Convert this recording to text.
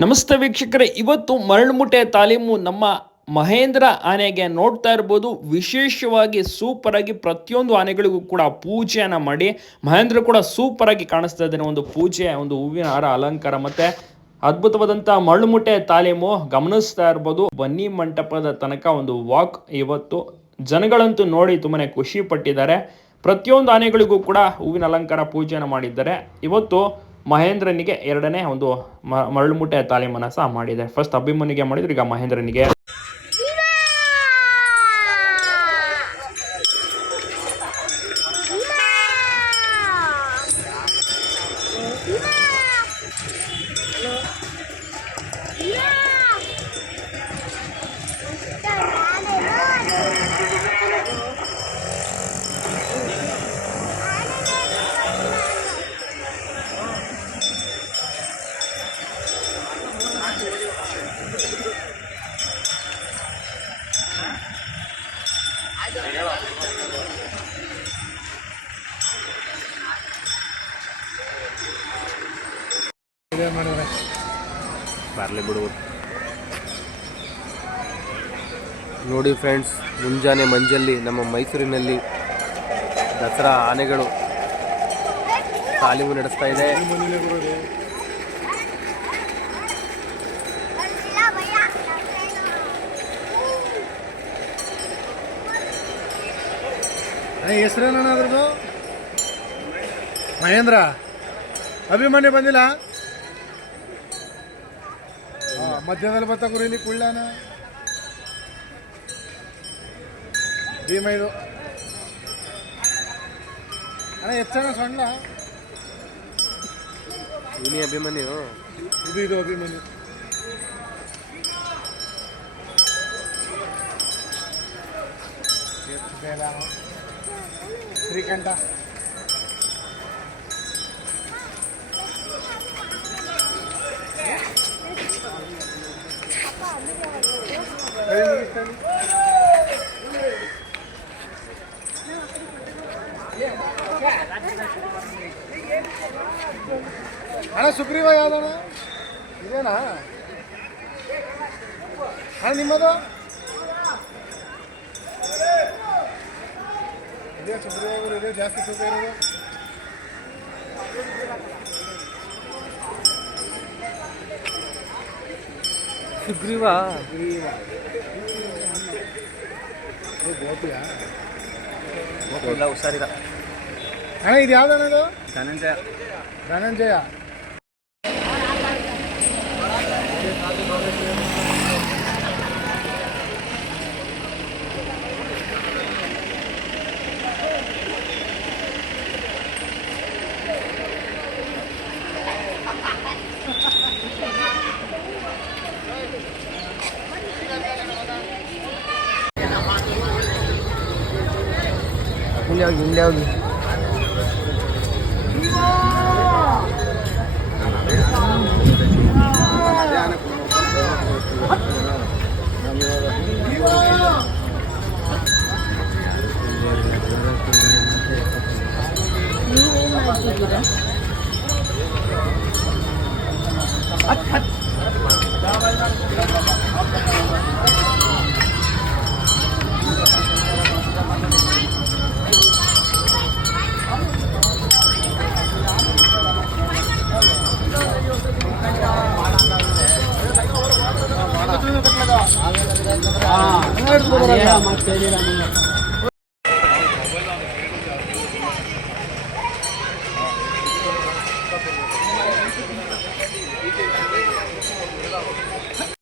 ನಮಸ್ತೆ ವೀಕ್ಷಕರೇ, ಇವತ್ತು ಮರಳುಮುಟೆ ತಾಲೀಮು ನಮ್ಮ ಮಹೇಂದ್ರ ಆನೆಗೆ ನೋಡ್ತಾ ಇರ್ಬೋದು. ವಿಶೇಷವಾಗಿ ಸೂಪರ್ ಆಗಿ ಪ್ರತಿಯೊಂದು ಆನೆಗಳಿಗೂ ಕೂಡ ಪೂಜೆಯನ್ನು ಮಾಡಿ ಮಹೇಂದ್ರ ಕೂಡ ಸೂಪರ್ ಆಗಿ ಕಾಣಿಸ್ತಾ ಇದ್ದಾನೆ. ಒಂದು ಪೂಜೆ, ಒಂದು ಹೂವಿನ ಹಾರ ಅಲಂಕಾರ ಮತ್ತೆ ಅದ್ಭುತವಾದಂಥ ಮರಳುಮುಟೆ ತಾಲೀಮು ಗಮನಿಸ್ತಾ ಇರ್ಬೋದು. ಬನ್ನಿ ಮಂಟಪದ ತನಕ ಒಂದು ವಾಕ್. ಇವತ್ತು ಜನಗಳಂತೂ ನೋಡಿ ತುಂಬಾನೇ ಖುಷಿ ಪಟ್ಟಿದ್ದಾರೆ. ಪ್ರತಿಯೊಂದು ಆನೆಗಳಿಗೂ ಕೂಡ ಹೂವಿನ ಅಲಂಕಾರ ಪೂಜೆಯನ್ನು ಮಾಡಿದ್ದಾರೆ. ಇವತ್ತು ಮಹೇಂದ್ರನಿಗೆ ಎರಡನೇ ಒಂದು ಮರಳುಮುಟೆ ತಾಲೀಮನ್ನ ಸಹ ಮಾಡಿದೆ. ಫಸ್ಟ್ ಅಭಿಮನ್ಯುಗೆ ಮಾಡಿದ್ರು, ಈಗ ಮಹೇಂದ್ರನಿಗೆ. ಬರಲಿ ಬಿಡು. ನೋಡಿ ಫ್ರೆಂಡ್ಸ್, ಮುಂಜಾನೆ ಮಂಜಲ್ಲಿ ನಮ್ಮ ಮೈಸೂರಿನಲ್ಲಿ ದಸರಾ ಆನೆಗಳು ತಾಲೀಮು ನಡೆಸ್ತಾ ಇದೆ. ಹೆಸರೇನಾದ್ರದ್ದು? ಮಹೇಂದ್ರ. ಅಭಿಮನ್ಯು ಬಂದಿಲ್ಲ. ಮಧ್ಯದಲ್ಲಿ ಬತ್ತ ಗುರಿಲಿ ಕುಳ್ಳಾನ ಭೀಮೈದು ಅಣ್ಣ ಹೆಚ್ಚನ ಸಣ್ಣ ಇವನಿ ಅಭಿಮನ್ಯು. ಇದು ಅಭಿಮನ್ಯು. ಶ್ರೀಕಂಠ. ಅಣ್ಣ ಸುಗ್ರೀವ ಯಾವ್ದಣ್ಣ? ಇದೇನಾ ಅಣ್ಣ ನಿಮ್ಮದು? ಇದೇ ಸುಗ್ರೀವ, ಇದೇ ಜಾಸ್ತಿ ತೂಕ ಇರೋದು. ಸುಗ್ರೀವ ಗೋಪಿಯಾ? ಎಲ್ಲ ಹುಷಾರಿಲ್ಲ ಅಣ್ಣ. ಇದು ಯಾವ್ದಣ್ಣ? ಇದು ಧನಂಜಯ. ಧನಂಜಯ. ಹಿಂದೆ ಹೋಗಿ ನೀವೇನು ಮಾಡ್ತಿದ್ದೀರಾ? हाँ